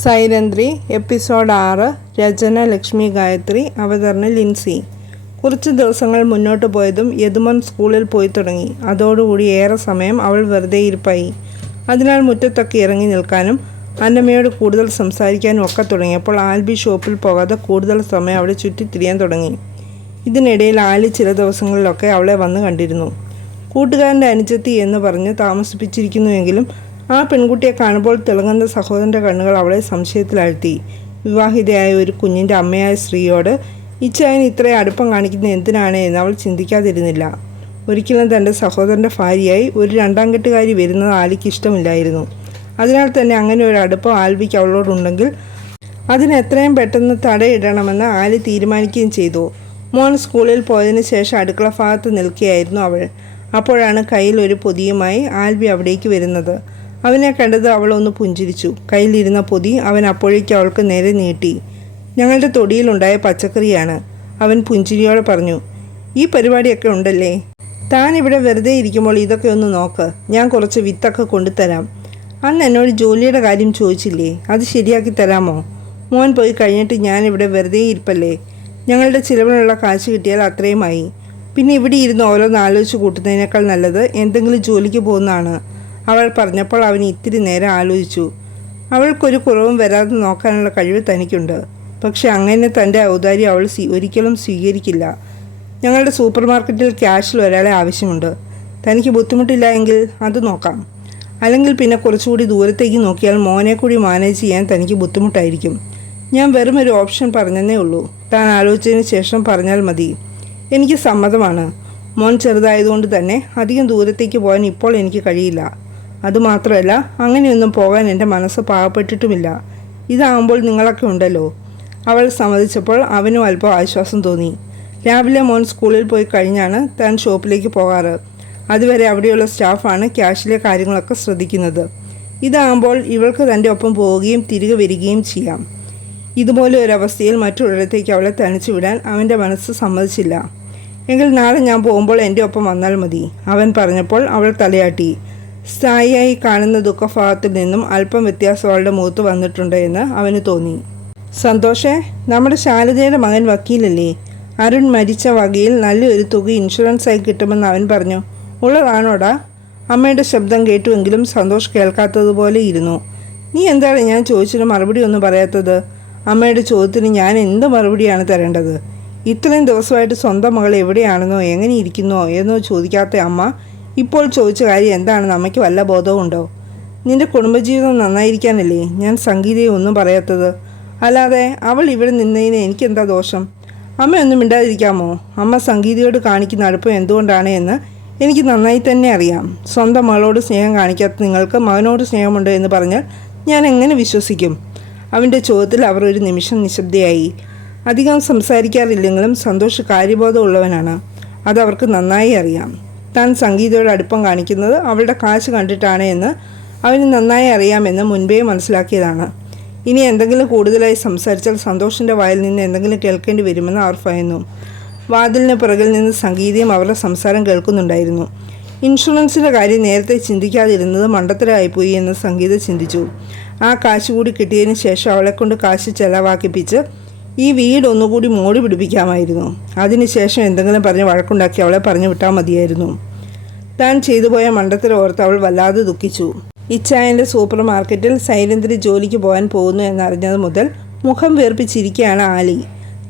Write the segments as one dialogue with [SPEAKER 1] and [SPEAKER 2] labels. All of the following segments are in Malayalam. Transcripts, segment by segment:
[SPEAKER 1] സൈരന്ധ്രി എപ്പിസോഡ് ആറ് രചന ലക്ഷ്മി ഗായത്രി അവതരണ ലിൻസി. കുറച്ച് ദിവസങ്ങൾ മുന്നോട്ട് പോയതും യദുമൻ സ്കൂളിൽ പോയി തുടങ്ങി. അതോടുകൂടി ഏറെ സമയം അവൾ വെറുതെ ഇരിപ്പായി. അതിനാൽ മുറ്റത്തൊക്കെ ഇറങ്ങി നിൽക്കാനും അന്നമ്മയോട് കൂടുതൽ സംസാരിക്കാനും ഒക്കെ തുടങ്ങിയപ്പോൾ ആൽബി ഷോപ്പിൽ പോകാതെ കൂടുതൽ സമയം അവളെ ചുറ്റിത്തിരിയാൻ തുടങ്ങി. ഇതിനിടയിൽ ആലി ചില ദിവസങ്ങളിലൊക്കെ അവളെ വന്ന് കണ്ടിരുന്നു. കൂട്ടുകാരന്റെ അനുജത്തി എന്ന് പറഞ്ഞ് താമസിപ്പിച്ചിരിക്കുന്നുവെങ്കിലും ആ പെൺകുട്ടിയെ കാണുമ്പോൾ തിളങ്ങുന്ന സഹോദരന്റെ കണ്ണുകൾ അവളെ സംശയത്തിലാഴ്ത്തി. വിവാഹിതയായ ഒരു കുഞ്ഞിന്റെ അമ്മയായ സ്ത്രീയോട് ഇച്ചായൻ ഇത്രയും അടുപ്പം കാണിക്കുന്ന എന്തിനാണ് എന്ന് അവൾ ചിന്തിക്കാതിരുന്നില്ല. ഒരിക്കലും തന്റെ സഹോദരന്റെ ഭാര്യയായി ഒരു രണ്ടാം കെട്ടുകാരി വരുന്നത് ആലിക്ക് ഇഷ്ടമില്ലായിരുന്നു. അതിനാൽ തന്നെ അങ്ങനെ ഒരു അടുപ്പം ആൽവിക്ക് അവളോടുണ്ടെങ്കിൽ അതിനെത്രയും പെട്ടെന്ന് തടയിടണമെന്ന് ആലി തീരുമാനിക്കുകയും ചെയ്തു. മോൻ സ്കൂളിൽ പോയതിന് ശേഷം അടുക്കള ഭാഗത്ത് നിൽക്കുകയായിരുന്നു അവൾ. അപ്പോഴാണ് കയ്യിൽ ഒരു പൊതിയുമായി ആൽബി അവിടേക്ക് വരുന്നത്. അവനെ കണ്ടത് അവൾ ഒന്ന് പുഞ്ചിരിച്ചു. കയ്യിലിരുന്ന പൊതി അവൻ അപ്പോഴേക്കും അവൾക്ക് നേരെ നീട്ടി. ഞങ്ങളുടെ തൊടിയിലുണ്ടായ പച്ചക്കറിയാണ്. അവൻ പുഞ്ചിരിയോടെ പറഞ്ഞു ഈ പരിപാടിയൊക്കെ ഉണ്ടല്ലേ? താൻ ഇവിടെ വെറുതെ ഇരിക്കുമ്പോൾ ഇതൊക്കെ ഒന്ന് നോക്ക്. ഞാൻ കുറച്ച് വിത്തൊക്കെ കൊണ്ടുതരാം. അന്ന് എന്നോട് ജോലിയുടെ കാര്യം ചോദിച്ചില്ലേ? അത് ശരിയാക്കി തരാമോ? മോൻ പോയി കഴിഞ്ഞിട്ട് ഞാൻ ഇവിടെ വെറുതെ ഇരിപ്പല്ലേ? ഞങ്ങളുടെ ചിലവിനുള്ള കാശ് കിട്ടിയാൽ അത്രയുമായി. പിന്നെ ഇവിടെ ഇരുന്ന് ഓരോന്ന് ആലോചിച്ച് കൂട്ടുന്നതിനേക്കാൾ നല്ലത് എന്തെങ്കിലും ജോലിക്ക് പോകുന്നതാണ്. അവൾ പറഞ്ഞപ്പോൾ അവൻ ഇത്തിരി നേരം ആലോചിച്ചു. അവൾക്കൊരു കുറവും വരാതെ നോക്കാനുള്ള കഴിവ് തനിക്കുണ്ട്. പക്ഷെ അങ്ങനെ തന്റെ ഔദാര്യം അവൾ ഒരിക്കലും സ്വീകരിക്കില്ല. ഞങ്ങളുടെ സൂപ്പർ മാർക്കറ്റിൽ ക്യാഷിൽ ഒരാളെ ആവശ്യമുണ്ട്. തനിക്ക് ബുദ്ധിമുട്ടില്ല എങ്കിൽ അത് നോക്കാം. അല്ലെങ്കിൽ പിന്നെ കുറച്ചുകൂടി ദൂരത്തേക്ക് നോക്കിയാൽ മോനെ കൂടി മാനേജ് ചെയ്യാൻ തനിക്ക് ബുദ്ധിമുട്ടായിരിക്കും. ഞാൻ വെറും ഒരു ഓപ്ഷൻ പറഞ്ഞതേ ഉള്ളൂ. താൻ ആലോചിച്ചതിന് ശേഷം പറഞ്ഞാൽ മതി. എനിക്ക് സമ്മതമാണ്. മോൻ ചെറുതായതുകൊണ്ട് തന്നെ അധികം ദൂരത്തേക്ക് പോകാൻ ഇപ്പോൾ എനിക്ക് കഴിയില്ല. അതുമാത്രമല്ല അങ്ങനെയൊന്നും പോകാൻ എന്റെ മനസ്സ് പാകപ്പെട്ടിട്ടുമില്ല. ഇതാകുമ്പോൾ നിങ്ങളൊക്കെ ഉണ്ടല്ലോ. അവൾ സമ്മതിച്ചപ്പോൾ അവനും അല്പം ആശ്വാസം തോന്നി. രാവിലെ മോൻ സ്കൂളിൽ പോയി കഴിഞ്ഞാണ് താൻ ഷോപ്പിലേക്ക് പോകാറ്. അതുവരെ അവിടെയുള്ള സ്റ്റാഫാണ് ക്യാഷിലെ കാര്യങ്ങളൊക്കെ ശ്രദ്ധിക്കുന്നത്. ഇതാകുമ്പോൾ ഇവൾക്ക് തന്റെ ഒപ്പം പോവുകയും തിരികെ വരികയും ചെയ്യാം. ഇതുപോലെ ഒരവസ്ഥയിൽ മറ്റൊരിടത്തേക്ക് അവളെ തനിച്ചു വിടാൻ അവന്റെ മനസ്സ് സമ്മതിച്ചില്ല. എങ്കിൽ നാളെ ഞാൻ പോകുമ്പോൾ എന്റെ ഒപ്പം വന്നാൽ മതി അവൻ പറഞ്ഞപ്പോൾ അവൾ തലയാട്ടി. സ്ഥായിയായി കാണുന്ന ദുഃഖഭാവത്തിൽ നിന്നും അല്പം വ്യത്യാസം അവളുടെ മുഖത്ത് വന്നിട്ടുണ്ട് എന്ന് അവന് തോന്നി. സന്തോഷേ നമ്മുടെ ശാരദയുടെ മകൻ വക്കീലല്ലേ? അരുൺ മരിച്ച വകയിൽ നല്ലൊരു തുക ഇൻഷുറൻസായി കിട്ടുമെന്ന് അവൻ പറഞ്ഞു. ഉള്ളതാണോടാ അമ്മയുടെ ശബ്ദം കേട്ടുവെങ്കിലും സന്തോഷ് കേൾക്കാത്തതുപോലെ ഇരുന്നു. നീ എന്താണ് ഞാൻ ചോദിച്ചിട്ട് മറുപടി ഒന്നും പറയാത്തത്? അമ്മയുടെ ചോദ്യത്തിന് ഞാൻ എന്ത് മറുപടിയാണ് തരേണ്ടത്? ഇത്രയും ദിവസമായിട്ട് സ്വന്തം മകൾ എവിടെയാണെന്നോ എങ്ങനെ ഇരിക്കുന്നോ എന്നോ ചോദിക്കാത്ത അമ്മ ഇപ്പോൾ ചോദിച്ച കാര്യം എന്താണെന്ന് അമ്മയ്ക്ക് വല്ല ബോധവുമുണ്ടോ? നിന്റെ കുടുംബജീവിതം നന്നായിരിക്കാനല്ലേ ഞാൻ സംഗീതയെ ഒന്നും പറയാത്തത്? അല്ലാതെ അവൾ ഇവിടെ നിന്നതിന് എനിക്കെന്താ ദോഷം? അമ്മയൊന്നും മിണ്ടാതിരിക്കാമോ? അമ്മ സംഗീതയോട് കാണിക്കുന്ന അടുപ്പം എന്തുകൊണ്ടാണ് എന്ന് എനിക്ക് നന്നായി തന്നെ അറിയാം. സ്വന്തം മകളോട് സ്നേഹം കാണിക്കാത്ത നിങ്ങൾക്ക് മകനോട് സ്നേഹമുണ്ട് എന്ന് പറഞ്ഞാൽ ഞാൻ എങ്ങനെ വിശ്വസിക്കും? അവന്റെ ചോദ്യത്തിൽ അവർ ഒരു നിമിഷം നിശബ്ദയായി. അധികം സംസാരിക്കാറില്ലെങ്കിലും സന്തോഷ് കാര്യബോധമുള്ളവനാണ് അതവർക്ക് നന്നായി അറിയാം. താൻ സംഗീതയോട് അടുപ്പം കാണിക്കുന്നത് അവളുടെ കാശ് കണ്ടിട്ടാണ് എന്ന് അവന് നന്നായി അറിയാമെന്ന് മുൻപേ മനസ്സിലാക്കിയതാണ്. ഇനി എന്തെങ്കിലും കൂടുതലായി സംസാരിച്ചാൽ സന്തോഷിന്റെ വായിൽ നിന്ന് എന്തെങ്കിലും കേൾക്കേണ്ടി വരുമെന്ന് അവർ ഭയന്നു. വാതിലിന് പുറകിൽ നിന്ന് സംഗീതയും അവരുടെ സംസാരം കേൾക്കുന്നുണ്ടായിരുന്നു. ഇൻഷുറൻസിന്റെ കാര്യം നേരത്തെ ചിന്തിക്കാതിരുന്നത് മണ്ടത്തരമായിപ്പോയി എന്ന് സംഗീത ചിന്തിച്ചു. ആ കാശ് കൂടി കിട്ടിയതിന് ശേഷം അവളെക്കൊണ്ട് കാശ് ചെലവാക്കിപ്പിച്ച് ഈ വീട് ഒന്നുകൂടി മോടി പിടിപ്പിക്കാമായിരുന്നു. അതിനുശേഷം എന്തെങ്കിലും പറഞ്ഞ് വഴക്കുണ്ടാക്കി അവളെ പറഞ്ഞു വിട്ടാൽ മതിയായിരുന്നു. താൻ ചെയ്തു പോയ മണ്ടത്തിൽ ഓർത്ത് അവൾ വല്ലാതെ ദുഃഖിച്ചു. ഇച്ചായന്റെ സൂപ്പർ മാർക്കറ്റിൽ സൈലന്ദ്രി ജോലിക്ക് പോകാൻ പോകുന്നു എന്നറിഞ്ഞത് മുതൽ മുഖം വീർപ്പിച്ചിരിക്കുകയാണ് ആലി.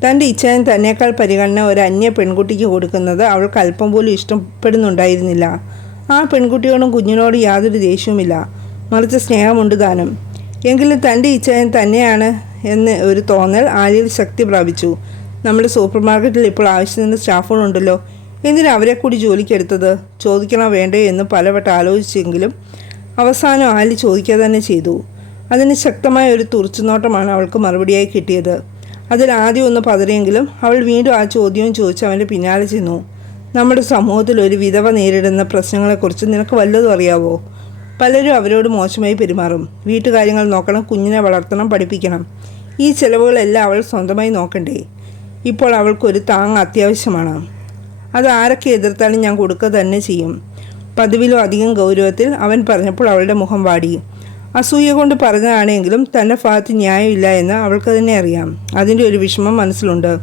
[SPEAKER 1] തന്റെ ഇച്ഛായൻ തന്നെക്കാൾ പരിഗണന ഒരു അന്യ പെൺകുട്ടിക്ക് കൊടുക്കുന്നത് അവൾക്ക് അല്പം പോലും ഇഷ്ടപ്പെടുന്നുണ്ടായിരുന്നില്ല. ആ പെൺകുട്ടിയോടും കുഞ്ഞിനോടും യാതൊരു ദേഷ്യവുമില്ല. മറിച്ച് സ്നേഹമുണ്ട് താനും. എങ്കിലും തന്റെ ഇച്ഛായൻ തന്നെയാണ് എന്ന് ഒരു തോന്നൽ ആര്യയിൽ ശക്തി പ്രാപിച്ചു. നമ്മുടെ സൂപ്പർ മാർക്കറ്റിൽ ഇപ്പോൾ ആവശ്യത്തിന് സ്റ്റാഫുകളുണ്ടല്ലോ. എന്തിനാ അവരെ കൂടി ജോലിക്കെടുത്തത് ചോദിക്കണോ വേണ്ടേ എന്ന് പലവട്ടം ആലോചിച്ചെങ്കിലും അവസാനം ആലി ചോദിക്കുക തന്നെ ചെയ്തു. അതിന് ശക്തമായ ഒരു തുറച്ചുനോട്ടമാണ് അവൾക്ക് മറുപടിയായി കിട്ടിയത്. അതിൽ ആദ്യം ഒന്ന് പതറിയെങ്കിലും അവൾ വീണ്ടും ആ ചോദ്യവും ചോദിച്ച് അവന്റെ പിന്നാലെ ചെന്നു. നമ്മുടെ സമൂഹത്തിൽ ഒരു വിധവ നേരിടുന്ന പ്രശ്നങ്ങളെക്കുറിച്ച് നിനക്ക് വല്ലതും അറിയാവോ? പലരും അവരോട് മോശമായി പെരുമാറും. വീട്ടുകാര്യങ്ങൾ നോക്കണം കുഞ്ഞിനെ വളർത്തണം പഠിപ്പിക്കണം. ഈ ചിലവുകളെല്ലാം അവൾ സ്വന്തമായി നോക്കണ്ടേ? ഇപ്പോൾ അവൾക്കൊരു താങ് അത്യാവശ്യമാണ്. അത് ആരൊക്കെ എതിർത്താലും ഞാൻ കൊടുക്കുക തന്നെ ചെയ്യും. പതിവിലും അധികം ഗൗരവത്തിൽ അവൻ പറഞ്ഞപ്പോൾ അവളുടെ മുഖം വാടി. അസൂയ കൊണ്ട് പറഞ്ഞതാണെങ്കിലും തന്റെ ഭാഗത്ത് ന്യായമില്ല എന്ന് അവൾക്ക് തന്നെ അറിയാം. അതിന്റെ ഒരു വിഷമം മനസ്സിലുണ്ട്.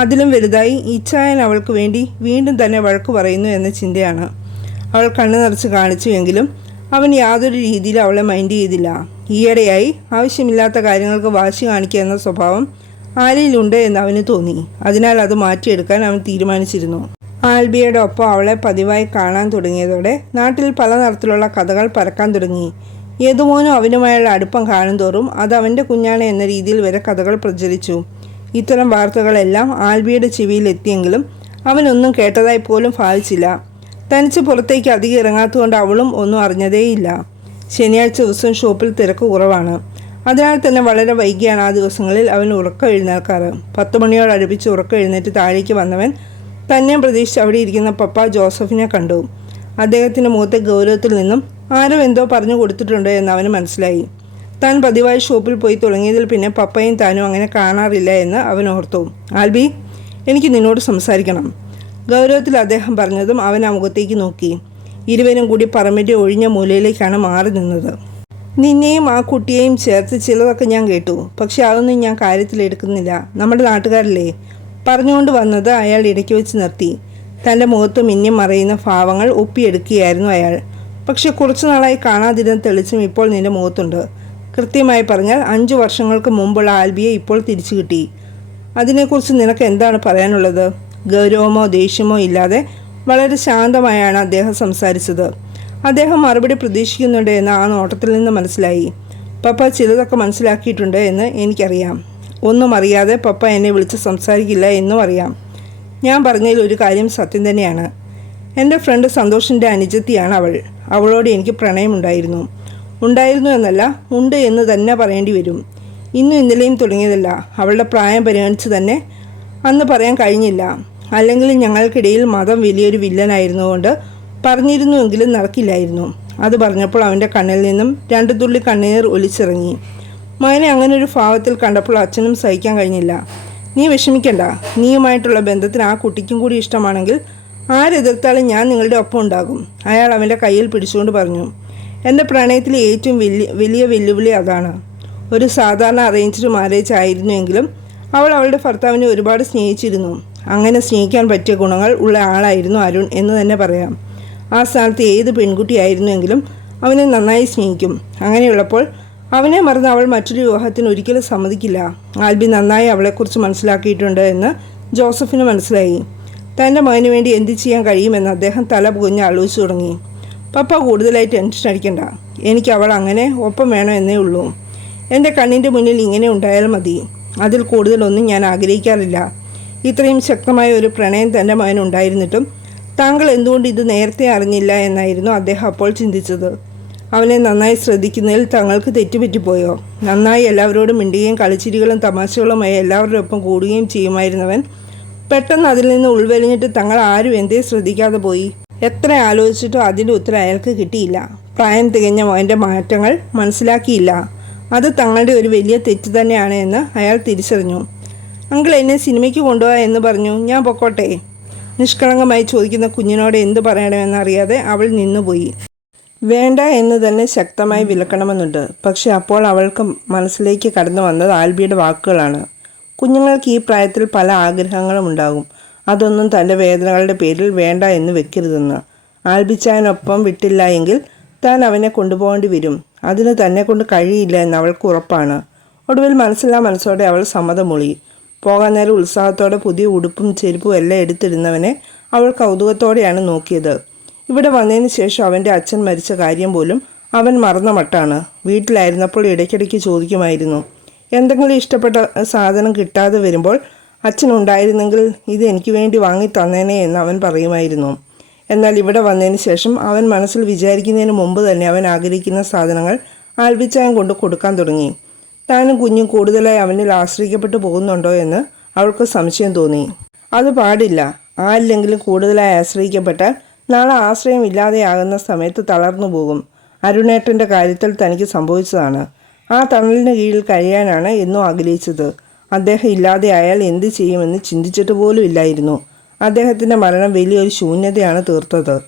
[SPEAKER 1] അതിലും വലുതായി ഇച്ഛായൻ അവൾക്ക് വേണ്ടി വീണ്ടും തന്നെ വഴക്ക് പറയുന്നു എന്ന ചിന്തയാണ്. അവൾ കണ്ണു നിറച്ച് കാണിച്ചു എങ്കിലും അവൻ യാതൊരു രീതിയിലും അവളെ മൈൻഡ് ചെയ്തില്ല. ഈയിടെയായി ആവശ്യമില്ലാത്ത കാര്യങ്ങൾക്ക് വാശി കാണിക്കുക എന്ന സ്വഭാവം ആലിയിലുണ്ട് എന്ന് അവന് തോന്നി. അതിനാൽ അത് മാറ്റിയെടുക്കാൻ അവൻ തീരുമാനിച്ചിരുന്നു. ആൽബിയുടെ ഒപ്പം അവളെ പതിവായി കാണാൻ തുടങ്ങിയതോടെ നാട്ടിൽ പല നിറത്തിലുള്ള കഥകൾ പരക്കാൻ തുടങ്ങി. ഏതുമോനും അവനുമായുള്ള അടുപ്പം കാണുന്തോറും അത് അവന്റെ കുഞ്ഞാണ് എന്ന രീതിയിൽ വരെ കഥകൾ പ്രചരിച്ചു. ഇത്തരം വാർത്തകളെല്ലാം ആൽബിയുടെ ചെവിയിൽ എത്തിയെങ്കിലും അവനൊന്നും കേട്ടതായി പോലും ഭാവിച്ചില്ല. തനിച്ച് പുറത്തേക്ക് അധികം ഇറങ്ങാത്തതുകൊണ്ട് അവളും ഒന്നും അറിഞ്ഞതേയില്ല. ശനിയാഴ്ച ദിവസം ഷോപ്പിൽ തിരക്ക് കുറവാണ്. അതിനാൽ തന്നെ വളരെ വൈകിയാണ് ആ ദിവസങ്ങളിൽ അവൻ ഉറക്കം എഴുന്നേൽക്കാറ്. പത്ത് മണിയോട് അടുപ്പിച്ച് ഉറക്കം എഴുന്നേറ്റ് താഴേക്ക് വന്നവൻ തന്നെ പ്രതീക്ഷിച്ച് അവിടെ ഇരിക്കുന്ന പപ്പ ജോസഫിനെ കണ്ടു. അദ്ദേഹത്തിന്റെ മുഖത്തെ ഗൗരവത്തിൽ നിന്നും ആരോ എന്തോ പറഞ്ഞു കൊടുത്തിട്ടുണ്ട് എന്ന് അവന് മനസ്സിലായി. താൻ പതിവായി ഷോപ്പിൽ പോയി തുടങ്ങിയതിൽ പിന്നെ പപ്പയും താനും അങ്ങനെ കാണാറില്ല എന്ന് അവൻ ഓർത്തു. ആൽബി എനിക്ക് നിന്നോട് സംസാരിക്കണം. ഗൗരവത്തിൽ അദ്ദേഹം പറഞ്ഞതും അവൻ മുഖത്തേക്ക് നോക്കി. ഇരുവരും കൂടി പറമ്പിന്റെ ഒഴിഞ്ഞ മൂലയിലേക്കാണ് മാറി നിന്നത്. നിന്നെയും ആ കുട്ടിയെയും ചേർത്ത് ചിലതൊക്കെ ഞാൻ കേട്ടു. പക്ഷെ അതൊന്നും ഞാൻ കാര്യത്തിലെടുക്കുന്നില്ല നമ്മുടെ നാട്ടുകാരില്ലേ? പറഞ്ഞുകൊണ്ട് വന്നത് അയാൾ ഇടയ്ക്ക് വെച്ച് നിർത്തി. തന്റെ മുഖത്ത് മിന്നി മറയുന്ന ഭാവങ്ങൾ ഒപ്പിയെടുക്കുകയായിരുന്നു അയാൾ. പക്ഷെ കുറച്ചു നാളായി കാണാതിരുന്ന തെളിച്ചും ഇപ്പോൾ നിന്റെ മുഖത്തുണ്ട്. കൃത്യമായി പറഞ്ഞാൽ അഞ്ചു വർഷങ്ങൾക്ക് മുമ്പുള്ള ആൽബിയെ ഇപ്പോൾ തിരിച്ചു കിട്ടി. അതിനെക്കുറിച്ച് നിനക്ക് എന്താണ് പറയാനുള്ളത്? ഗൗരവമോ ദേഷ്യമോ ഇല്ലാതെ വളരെ ശാന്തമായാണ് അദ്ദേഹം സംസാരിച്ചത്. അദ്ദേഹം മറുപടി പ്രതീക്ഷിക്കുന്നുണ്ട് എന്ന് ആ നോട്ടത്തിൽ നിന്ന് മനസ്സിലായി. പപ്പ ചിലതൊക്കെ മനസ്സിലാക്കിയിട്ടുണ്ട് എന്ന് എനിക്കറിയാം. ഒന്നും അറിയാതെ പപ്പ എന്നെ വിളിച്ച് സംസാരിക്കില്ല എന്നും അറിയാം. ഞാൻ പറഞ്ഞതിൽ ഒരു കാര്യം സത്യം തന്നെയാണ്. എന്റെ ഫ്രണ്ട് സന്തോഷിന്റെ അനുജത്തിയാണ് അവൾ. അവളോട് എനിക്ക് പ്രണയമുണ്ടായിരുന്നു. ഉണ്ടായിരുന്നു എന്നല്ല ഉണ്ട് എന്ന് തന്നെ പറയേണ്ടി വരും. ഇന്നും ഇന്നലെയും തുടങ്ങിയതല്ല. അവളുടെ പ്രായം പരിഗണിച്ച് തന്നെ അന്ന് പറയാൻ കഴിഞ്ഞില്ല. അല്ലെങ്കിൽ ഞങ്ങൾക്കിടയിൽ മതം വലിയൊരു വില്ലനായിരുന്നുകൊണ്ട് പറഞ്ഞിരുന്നുവെങ്കിലും നടക്കില്ലായിരുന്നു. അത് പറഞ്ഞപ്പോൾ അവന്റെ കണ്ണിൽ നിന്നും രണ്ട് തുള്ളി കണ്ണീർ ഒലിച്ചിറങ്ങി. മകനെ അങ്ങനെ ഒരു ഭാവത്തിൽ കണ്ടപ്പോൾ അച്ഛനും സഹിക്കാൻ കഴിഞ്ഞില്ല. നീ വിഷമിക്കണ്ട. നീയുമായിട്ടുള്ള ബന്ധത്തിന് ആ കുട്ടിക്കും കൂടി ഇഷ്ടമാണെങ്കിൽ ആരെതിർത്താലും ഞാൻ നിങ്ങളുടെ ഒപ്പം ഉണ്ടാകും. അയാൾ അവന്റെ കയ്യിൽ പിടിച്ചുകൊണ്ട് പറഞ്ഞു. എന്റെ പ്രണയത്തിലെ ഏറ്റവും വലിയ വലിയ വെല്ലുവിളി അതാണ്. ഒരു സാധാരണ അറേഞ്ച്ഡ് മാരേജ് ആയിരുന്നുവെങ്കിലും അവൾ അവളുടെ ഭർത്താവിനെ ഒരുപാട് സ്നേഹിച്ചിരുന്നു. അങ്ങനെ സ്നേഹിക്കാൻ പറ്റിയ ഗുണങ്ങൾ ഉള്ള ആളായിരുന്നു അരുൺ എന്ന് തന്നെ പറയാം. ആ സ്ഥാനത്ത് ഏത് പെൺകുട്ടിയായിരുന്നുവെങ്കിലും അവനെ നന്നായി സ്നേഹിക്കും. അങ്ങനെയുള്ളപ്പോൾ അവനെ മറന്ന് അവൾ മറ്റൊരു വിവാഹത്തിന് ഒരിക്കലും സമ്മതിക്കില്ല. ആൽബി നന്നായി അവളെക്കുറിച്ച് മനസ്സിലാക്കിയിട്ടുണ്ട് എന്ന് ജോസഫിന് മനസ്സിലായി. തന്റെ മകന് വേണ്ടി എന്ത് ചെയ്യാൻ കഴിയുമെന്ന് അദ്ദേഹം തല പുകഞ്ഞ് ആലോചിച്ചു തുടങ്ങി. പപ്പ കൂടുതലായി ടെൻഷൻ അടിക്കണ്ട. എനിക്ക് അവൾ അങ്ങനെ ഒപ്പം വേണം എന്നേ ഉള്ളൂ. എന്റെ കണ്ണിന്റെ മുന്നിൽ ഇങ്ങനെ ഉണ്ടായാൽ മതി. അതിൽ കൂടുതലൊന്നും ഞാൻ ആഗ്രഹിക്കാറില്ല. ഇത്രയും ശക്തമായ ഒരു പ്രണയം തന്റെ മകനുണ്ടായിരുന്നിട്ടും താങ്കൾ എന്തുകൊണ്ട് ഇത് നേരത്തെ അറിഞ്ഞില്ല എന്നായിരുന്നു അദ്ദേഹം അപ്പോൾ ചിന്തിച്ചത്. അവനെ നന്നായി ശ്രദ്ധിക്കുന്നതിൽ തങ്ങൾക്ക് തെറ്റുപറ്റിപ്പോയോ? നന്നായി എല്ലാവരോടും മിണ്ടുകയും കളിച്ചിരികളും തമാശകളുമായി എല്ലാവരുടെ ഒപ്പം കൂടുകയും ചെയ്യുമായിരുന്നവൻ പെട്ടെന്ന് അതിൽ നിന്ന് ഉൾവലിഞ്ഞിട്ട് തങ്ങൾ ആരും എന്തേ ശ്രദ്ധിക്കാതെ പോയി. എത്ര ആലോചിച്ചിട്ടും അതിന്റെ ഉത്തരം അയാൾക്ക് കിട്ടിയില്ല. പ്രായം തികഞ്ഞ മോന്റെ മാറ്റങ്ങൾ മനസ്സിലാക്കിയില്ല. അത് തങ്ങളുടെ ഒരു വലിയ തെറ്റ് തന്നെയാണ് എന്ന് അയാൾ തിരിച്ചറിഞ്ഞു. അങ്കിൾ എന്നെ സിനിമയ്ക്ക് കൊണ്ടുപോകാ എന്ന് പറഞ്ഞു. ഞാൻ പൊക്കോട്ടെ. നിഷ്കളങ്കമായി ചോദിക്കുന്ന കുഞ്ഞിനോട് എന്ത് പറയണമെന്നറിയാതെ അവൾ നിന്നുപോയി. വേണ്ട എന്ന് തന്നെ ശക്തമായി വിലക്കണമെന്നുണ്ട്. പക്ഷെ അപ്പോൾ അവൾക്ക് മനസ്സിലേക്ക് കടന്നു വന്നത് ആൽബിയുടെ വാക്കുകളാണ്. കുഞ്ഞുങ്ങൾക്ക് ഈ പ്രായത്തിൽ പല ആഗ്രഹങ്ങളും ഉണ്ടാകും. അതൊന്നും തന്റെ വേദനകളുടെ പേരിൽ വേണ്ട എന്ന് വെക്കരുതെന്ന്. ആൽബിച്ചായനൊപ്പം വിട്ടില്ല എങ്കിൽ താൻ അവനെ കൊണ്ടുപോകേണ്ടി വരും. അതിന് തന്നെ കൊണ്ട് കഴിയില്ല എന്ന് അവൾക്ക് ഉറപ്പാണ്. ഒടുവിൽ മനസ്സില്ലാ മനസ്സോടെ അവൾ സമ്മതമൊളി. പോകാൻ നേരം ഉത്സാഹത്തോടെ പുതിയ ഉടുപ്പും ചെരുപ്പും എല്ലാം എടുത്തിരുന്നവനെ അവൾ കൗതുകത്തോടെയാണ് നോക്കിയത്. ഇവിടെ വന്നതിന് ശേഷം അവന്റെ അച്ഛൻ മരിച്ച കാര്യം പോലും അവൻ മറന്ന മട്ടാണ്. വീട്ടിലായിരുന്നപ്പോൾ ഇടയ്ക്കിടയ്ക്ക് ചോദിക്കുമായിരുന്നു. എന്തെങ്കിലും ഇഷ്ടപ്പെട്ട സാധനം കിട്ടാതെ വരുമ്പോൾ അച്ഛൻ ഉണ്ടായിരുന്നെങ്കിൽ ഇത് എനിക്ക് വേണ്ടി വാങ്ങി തന്നേനെ എന്ന് അവൻ പറയുമായിരുന്നു. എന്നാൽ ഇവിടെ വന്നതിന് ശേഷം അവൻ മനസ്സിൽ വിചാരിക്കുന്നതിന് മുമ്പ് തന്നെ അവൻ ആഗ്രഹിക്കുന്ന സാധനങ്ങൾ ആൽബിച്ചായം കൊണ്ട് കൊടുക്കാൻ തുടങ്ങി. താനും കുഞ്ഞും കൂടുതലായി അവനിൽ ആശ്രയിക്കപ്പെട്ടു പോകുന്നുണ്ടോ എന്ന് അവൾക്ക് സംശയം തോന്നി. അത് പാടില്ല. ആരില്ലെങ്കിലും കൂടുതലായി ആശ്രയിക്കപ്പെട്ടാൽ നാളെ ആശ്രയം ഇല്ലാതെയാകുന്ന സമയത്ത് തളർന്നു പോകും. അരുണേട്ടന്റെ കാര്യത്തിൽ തനിക്ക് സംഭവിച്ചതാണ്. ആ തണലിന് കീഴിൽ കഴിയാനാണ് എന്നും ആഗ്രഹിച്ചത്. അദ്ദേഹം ഇല്ലാതെയായാൽ എന്ത് ചെയ്യുമെന്ന് ചിന്തിച്ചിട്ട് പോലും ഇല്ലായിരുന്നു. അദ്ദേഹത്തിന്റെ മരണം വലിയൊരു ശൂന്യതയാണ് തീർത്തത്.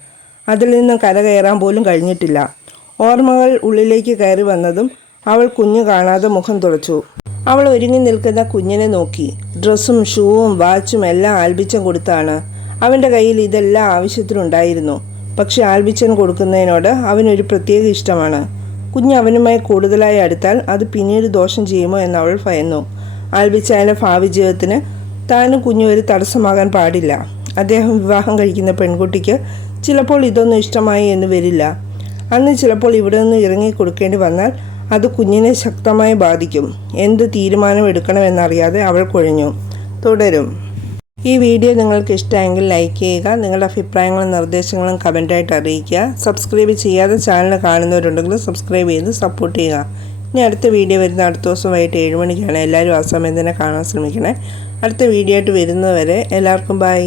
[SPEAKER 1] അതിൽ കര കയറാൻ പോലും കഴിഞ്ഞിട്ടില്ല. ഓർമ്മകൾ ഉള്ളിലേക്ക് കയറി വന്നതും അവൾ കുഞ്ഞു കാണാതെ മുഖം തുടച്ചു. അവൾ ഒരുങ്ങി നിൽക്കുന്ന കുഞ്ഞിനെ നോക്കി. ഡ്രസ്സും ഷൂവും വാച്ചും എല്ലാം ആൽബിച്ചൻ കൊടുത്താണ്. അവന്റെ കയ്യിൽ ഇതെല്ലാം ആവശ്യത്തിനുണ്ടായിരുന്നു. പക്ഷെ ആൽബിച്ചൻ കൊടുക്കുന്നതിനോട് അവനൊരു പ്രത്യേക ഇഷ്ടമാണ്. കുഞ്ഞ് അവനുമായി കൂടുതലായി അടുത്താൽ അത് പിന്നീട് ദോഷം ചെയ്യുമോ എന്ന് അവൾ ഭയന്നു. ആൽബിച്ചായന്റെ ഭാവി ജീവിതത്തിന് താനും കുഞ്ഞും ഒരു തടസ്സമാകാൻ പാടില്ല. അദ്ദേഹം വിവാഹം കഴിക്കുന്ന പെൺകുട്ടിക്ക് ചിലപ്പോൾ ഇതൊന്നും ഇഷ്ടമായി എന്ന് വരില്ല. അന്ന് ചിലപ്പോൾ ഇവിടെ നിന്ന് ഇറങ്ങി കൊടുക്കേണ്ടി വന്നാൽ അത് കുഞ്ഞിനെ ശക്തമായി ബാധിക്കും. എന്ത് തീരുമാനം എടുക്കണമെന്നറിയാതെ അവൾ കുഴഞ്ഞു. തുടരും. ഈ വീഡിയോ നിങ്ങൾക്ക് ഇഷ്ടമെങ്കിൽ ലൈക്ക് ചെയ്യുക നിങ്ങളുടെ അഭിപ്രായങ്ങളും നിർദ്ദേശങ്ങളും കമന്റായിട്ട് അറിയിക്കുക. സബ്സ്ക്രൈബ് ചെയ്യാതെ ചാനൽ കാണുന്നവരുണ്ടെങ്കിൽ സബ്സ്ക്രൈബ് ചെയ്ത് സപ്പോർട്ട് ചെയ്യുക. ഇനി അടുത്ത വീഡിയോ വരുന്ന അടുത്ത ദിവസം വൈകിട്ട് ഏഴ് മണിക്കാണ്. എല്ലാവരും ആ സമയം തന്നെ കാണാൻ ശ്രമിക്കണേ. അടുത്ത വീഡിയോ ആയിട്ട് വരുന്നവരെ എല്ലാവർക്കും ബൈ